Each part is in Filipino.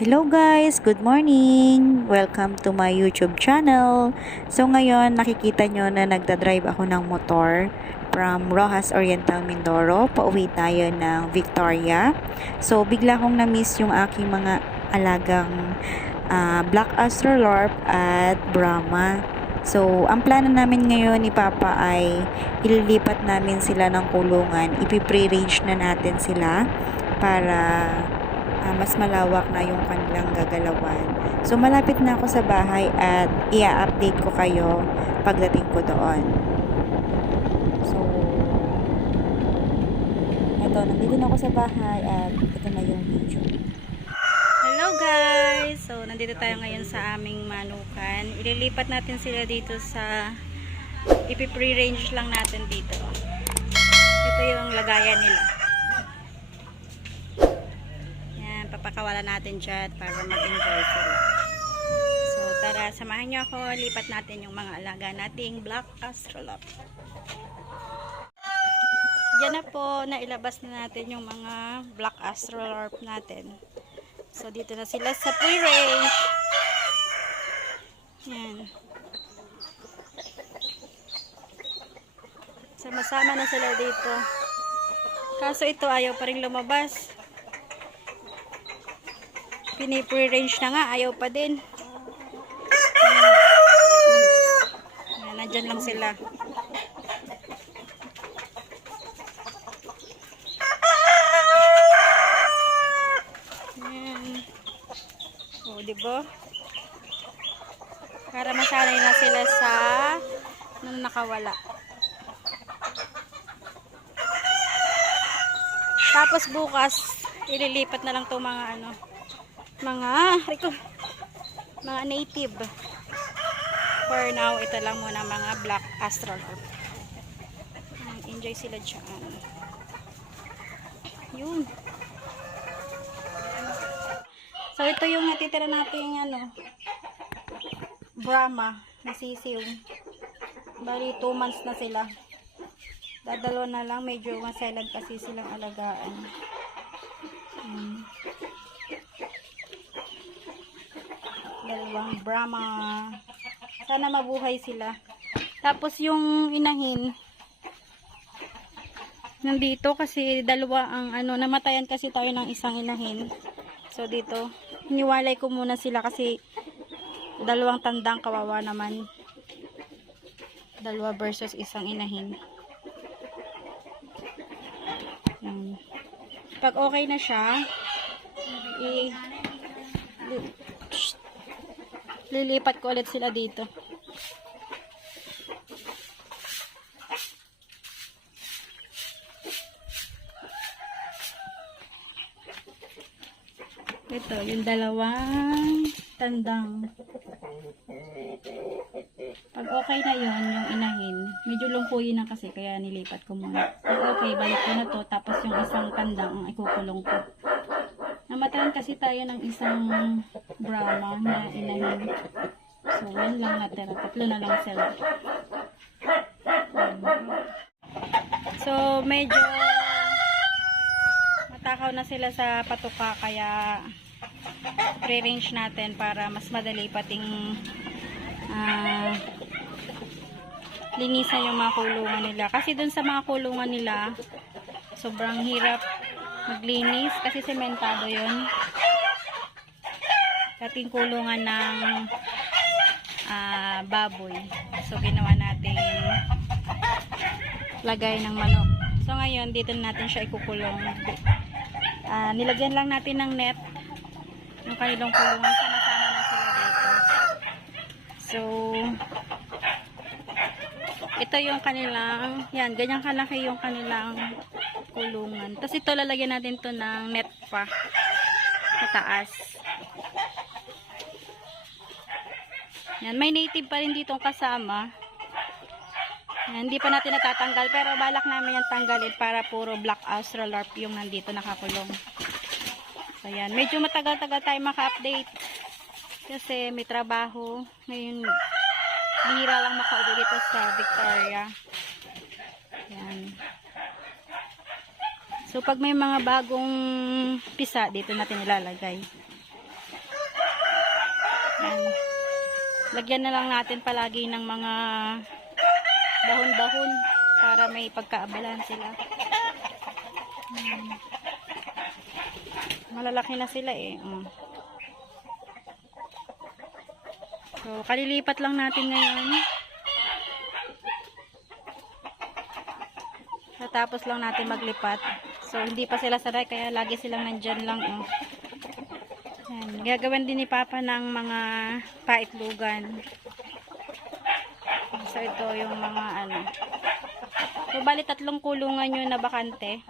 Hello guys, good morning! Welcome to my YouTube channel. So ngayon, nakikita nyo na nagdadrive ako ng motor from Rojas Oriental Mindoro. Pauwi tayo ng Victoria. So bigla kong na-miss yung aking mga alagang Black Australorp at Brahma. So ang plano namin ngayon ni Papa ay ililipat namin sila ng kulungan. Ipi-pre-range na natin sila para mas malawak na yung kanilang gagalawan. So, malapit na ako sa bahay at i-update ko kayo pagdating ko doon. So, nandito na ako sa bahay at ito na yung video. Hello guys! So, nandito tayo ngayon sa aming manukan. Ililipat natin sila dito sa ipi-pre-range lang natin dito. Ito yung lagayan nila. Papakawalan natin dyan para mag-enjoy sila. So tara, samahan nyo ako, lipat natin yung mga alaga nating Black Australorp. Diyan na po, nailabas na natin yung mga Black Australorp natin. So dito na sila sa pre-range. Yan. Sama-sama na sila dito. Kaso ito ayaw pa rin lumabas. Pini-pre-range na nga, ayaw pa din. Nandyan lang sila. Ayan. O, diba? Para masanay na sila sa nung nakawala. Tapos bukas, ililipat na lang itong mga mga native. For now, ito lang muna mga Black Australorp. Enjoy sila dyan. Yun. So, ito yung natitira natin Brahma na sisiw. Bali, 2 months na sila. Dadalo na lang. Medyo masilad kasi silang alagaan. Dalawang Brahma. Sana mabuhay sila. Tapos yung inahin nandito kasi dalawa ang namatayan kasi tayo ng isang inahin. So dito, iniwalay ko muna sila kasi dalawang tandang, kawawa naman. Dalawa versus isang inahin. Pag okay na siya, lilipat ko ulit sila dito. Ito, yung dalawang tandang. Pag okay na yun, yung inahin, medyo lungkuyin na kasi, kaya nilipat ko muna. Pag okay, balik ko na to, tapos yung isang tandang ang ikukulong ko. Namatayan kasi tayo ng isang Brahma na inahin. So, 1 lang natira. 3 na lang sila. So, medyo matakaw na sila sa patuka, kaya pre-range natin para mas madali pating linisan yung mga kulungan nila. Kasi dun sa mga kulungan nila, sobrang hirap maglinis kasi sementado yun. Dating kulungan ng baboy. So ginawa nating lagay ng manok. So ngayon dito natin siya ikukulong. Nilagyan lang natin ng net yung kanilang kulungan. Sama-sama na sila dito. So ito yung kanilang, yan, ganyan kalaki yung kanilang kulungan. Tapos ito, lalagyan natin to ng net pa sa taas. Yan, may native pa rin ditong kasama. Yan, hindi pa natin natatanggal, pero balak namin yung tanggalin para puro Black Australorp yung nandito nakakulong. So yan, medyo matagal-tagal tayo maka-update kasi may trabaho. Ngayon, bihira lang makauwi dito sa Victoria. Yan. So, pag may mga bagong pisa, dito natin ilalagay. Yan. Lagyan na lang natin palagi ng mga dahon-dahon para may pagkaabalan sila. Malalaki na sila eh. So, kalilipat lang natin ngayon. Tapos lang natin maglipat. So, hindi pa sila sanay kaya lagi silang nandyan lang. Yan. Gagawin din ni Papa ng mga paitlugan. So, ito yung mga So, bali 3 kulungan yun na bakante.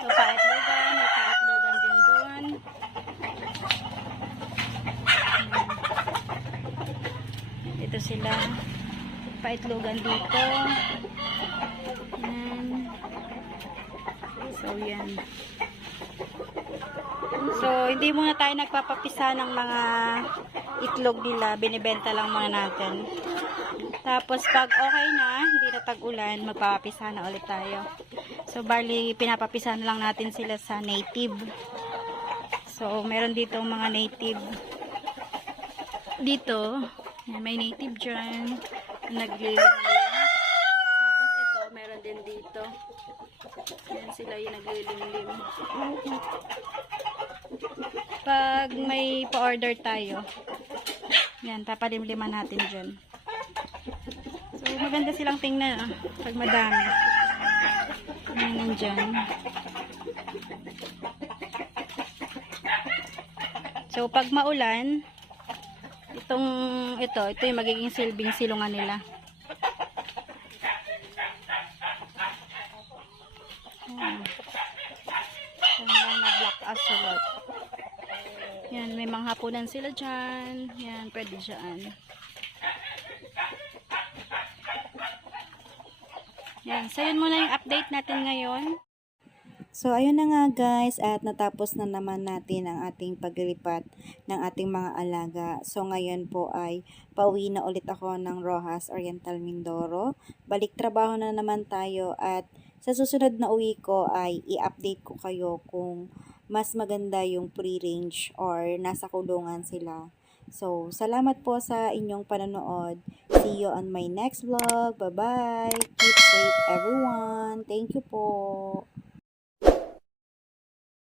So, paitlugan. May paitlugan din doon. Ito sila. Paitlugan dito. So, yan. So, hindi muna tayo nagpapapisa ng mga itlog nila. Binibenta lang muna natin. Tapos, pag okay na, hindi na tag-ulan, magpapapisa na ulit tayo. So, bali, pinapapisa na lang natin sila sa native. So, meron dito mga native. Dito, may native dyan. Naglililim. Tapos, ito, meron din dito. Yan sila yung naglilimlim. Pag may pa-order tayo, yan, papalimliman natin dyan. So, maganda silang tingnan, pag madami. Yan, nandyan. So, pag maulan, ito yung magiging silbing silungan nila. Asulot. Yan, may mga hapunan sila dyan. Yan, pwede dyan. Yan, so yun muna yung update natin ngayon. So, ayun na nga guys, at natapos na naman natin ang ating paglilipat ng ating mga alaga. So, ngayon po ay pauwi na ulit ako ng Rojas Oriental Mindoro. Balik trabaho na naman tayo at sa susunod na uwi ko ay i-update ko kayo kung mas maganda yung free-range or nasa kulungan sila. So, salamat po sa inyong panonood. See you on my next vlog. Bye-bye. Keep safe everyone. Thank you po.